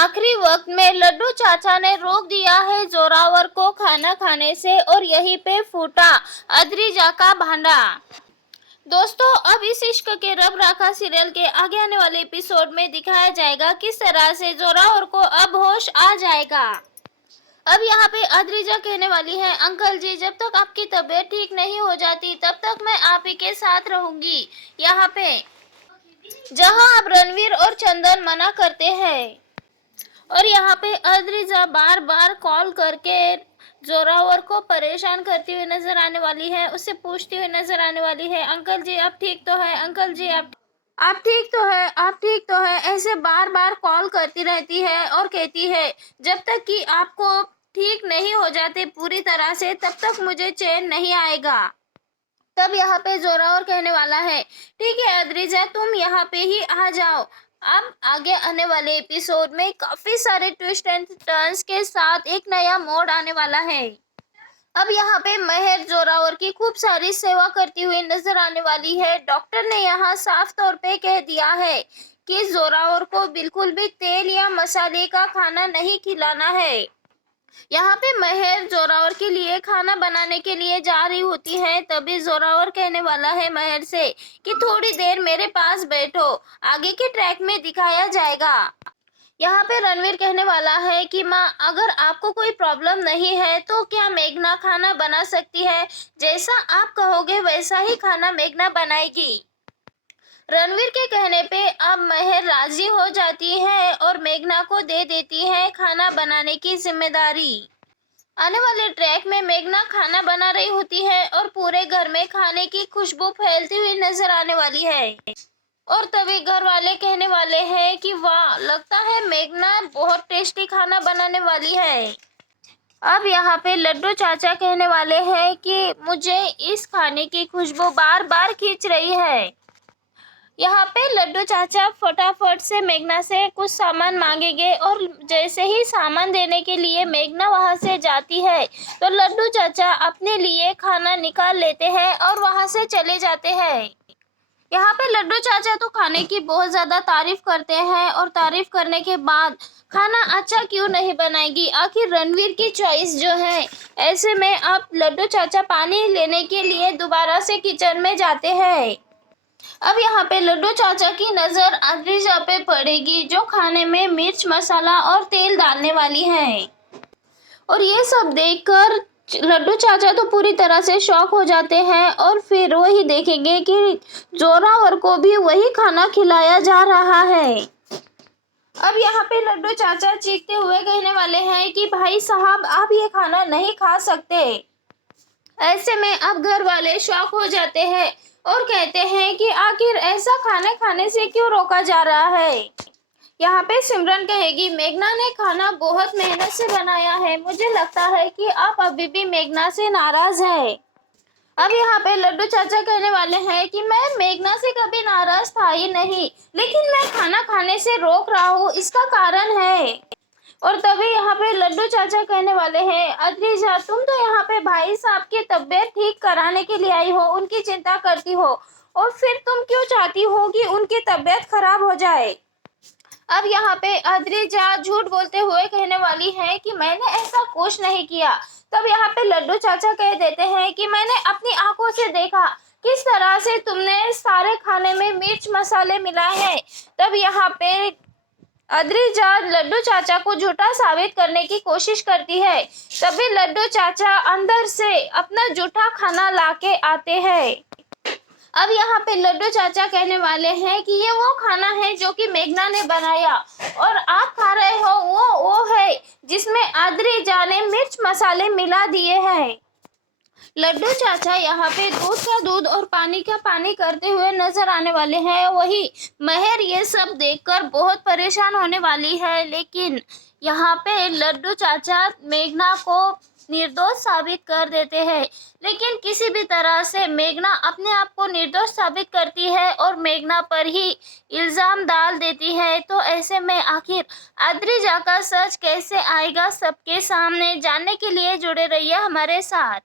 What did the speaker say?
आखिरी वक्त में लड्डू चाचा ने रोक दिया है जोरावर को खाना खाने से और यहीं पे फूटा अद्रिजा का भांडा। दोस्तों, अब इस इश्क के रब राखा सीरियल के आगे आने वाले एपिसोड में दिखाया जाएगा किस तरह से जोरावर को अब होश आ जाएगा। अब यहाँ पे अद्रिजा कहने वाली है, अंकल जी जब तक आपकी तबीयत ठीक नहीं हो जाती तब तक मैं आप ही के साथ रहूंगी। यहाँ पे जहाँ अब रणवीर और चंदन मना करते हैं और यहाँ पे अद्रिजा बार बार कॉल करके जोरावर को परेशान करती हुई नजर आने वाली है, उससे पूछती हुई नजर आने वाली है, अंकल जी आप ठीक तो है, अंकल जी आप ठीक तो है, आप ठीक तो है। ऐसे बार बार कॉल करती रहती है और कहती है जब तक कि आपको ठीक नहीं हो जाते पूरी तरह से तब तक मुझे चैन नहीं आएगा। तब यहाँ पे जोरावर कहने वाला है, ठीक है अद्रिजा तुम यहाँ पे ही आ जाओ। अब आगे आने वाले एपिसोड में काफी सारे ट्विस्ट एंड टर्न्स के साथ एक नया मोड़ आने वाला है। अब यहाँ पे महर जोरावर की खूब सारी सेवा करती हुई नजर आने वाली है। डॉक्टर ने यहाँ साफ तौर पे कह दिया है कि जोरावर को बिल्कुल भी तेल या मसाले का खाना नहीं खिलाना है। यहाँ पे महर जोरावर के लिए खाना बनाने के लिए जा रही होती है, तभी जोरावर कहने वाला है महर से कि थोड़ी देर मेरे पास बैठो, आगे के ट्रैक में दिखाया जाएगा। यहाँ पे रणवीर कहने वाला है कि माँ अगर आपको कोई प्रॉब्लम नहीं है तो क्या मेघना खाना बना सकती है, जैसा आप कहोगे वैसा ही खाना मेघना बनाएगी। रणवीर के कहने पे अब महर राजी हो जाती है और मेघना को दे देती है खाना बनाने की जिम्मेदारी। आने वाले ट्रैक में मेघना खाना बना रही होती है और पूरे घर में खाने की खुशबू फैलती हुई नजर आने वाली है और तभी घर वाले कहने वाले हैं कि वाह लगता है मेघना बहुत टेस्टी खाना बनाने वाली है। अब यहाँ पे लड्डू चाचा कहने वाले हैं कि मुझे इस खाने की खुशबू बार बार खींच रही है। यहाँ पे लड्डू चाचा फटाफट से मेघना से कुछ सामान मांगेंगे और जैसे ही सामान देने के लिए मेघना वहाँ से जाती है तो लड्डू चाचा अपने लिए खाना निकाल लेते हैं और वहाँ से चले जाते हैं। यहाँ पे लड्डू चाचा तो खाने की बहुत ज़्यादा तारीफ करते हैं और तारीफ करने के बाद खाना अच्छा क्यों नहीं बनाएगी, आखिर रणवीर की चॉइस जो है। ऐसे में अब लड्डू चाचा पानी लेने के लिए दोबारा से किचन में जाते हैं। अब यहाँ पे लड्डू चाचा की नज़र अद्रिजा पे पड़ेगी जो खाने में मिर्च मसाला और तेल डालने वाली है और ये सब देखकर लड्डू चाचा तो पूरी तरह से शॉक हो जाते हैं और फिर वही देखेंगे कि जोरावर को भी वही खाना खिलाया जा रहा है। अब यहाँ पे लड्डू चाचा चीखते हुए कहने वाले हैं कि भाई साहब आप ये खाना नहीं खा सकते। ऐसे में अब घर वाले शॉक हो जाते हैं और कहते हैं कि आखिर ऐसा खाना खाने से क्यों रोका जा रहा है। यहाँ पे सिमरन कहेगी मेघना ने खाना बहुत मेहनत से बनाया है, मुझे लगता है कि आप अभी भी मेघना से नाराज हैं। अब यहाँ पे लड्डू चाचा कहने वाले हैं कि मैं मेघना से कभी नाराज था ही नहीं, लेकिन मैं खाना खाने से रोक रहा हूँ, इसका कारण है। और तभी यहाँ पे लड्डू चाचा कहने वाले हैं अद्रिजा तुम तो यहाँ पे भाई साहब की तबीयत ठीक कराने के लिए आई हो, उनकी चिंता करती हो और फिर तुम क्यों चाहती हो कि उनकी तबीयत खराब हो जाए। अब यहाँ पे अद्रिजा झूठ बोलते हुए कहने वाली है कि मैंने ऐसा कुछ नहीं किया। तब यहाँ पे लड्डू चाचा कह देते हैं कि मैंने अपनी आंखों से देखा किस तरह से तुमने सारे खाने में मिर्च मसाले मिलाए हैं। तब यहाँ पे अद्रिजा लड्डू चाचा को झूठा साबित करने की कोशिश करती है, तभी लड्डू चाचा अंदर से अपना झूठा खाना लाके आते हैं। अब यहाँ पे लड्डू चाचा कहने वाले हैं कि ये वो खाना है जो कि मेघना ने बनाया और आप खा रहे हो वो है जिसमें अद्रिजा ने मिर्च मसाले मिला दिए हैं। लड्डू चाचा यहाँ पे दूध का दूध और पानी का पानी करते हुए नजर आने वाले हैं। वही महर ये सब देखकर बहुत परेशान होने वाली है, लेकिन यहाँ पे लड्डू चाचा मेघना को निर्दोष साबित कर देते हैं। लेकिन किसी भी तरह से मेघना अपने आप को निर्दोष साबित करती है और मेघना पर ही इल्ज़ाम डाल देती है। तो ऐसे में आखिर अद्रिजा का सच कैसे आएगा सबके सामने, जानने के लिए जुड़े रहिए हमारे साथ।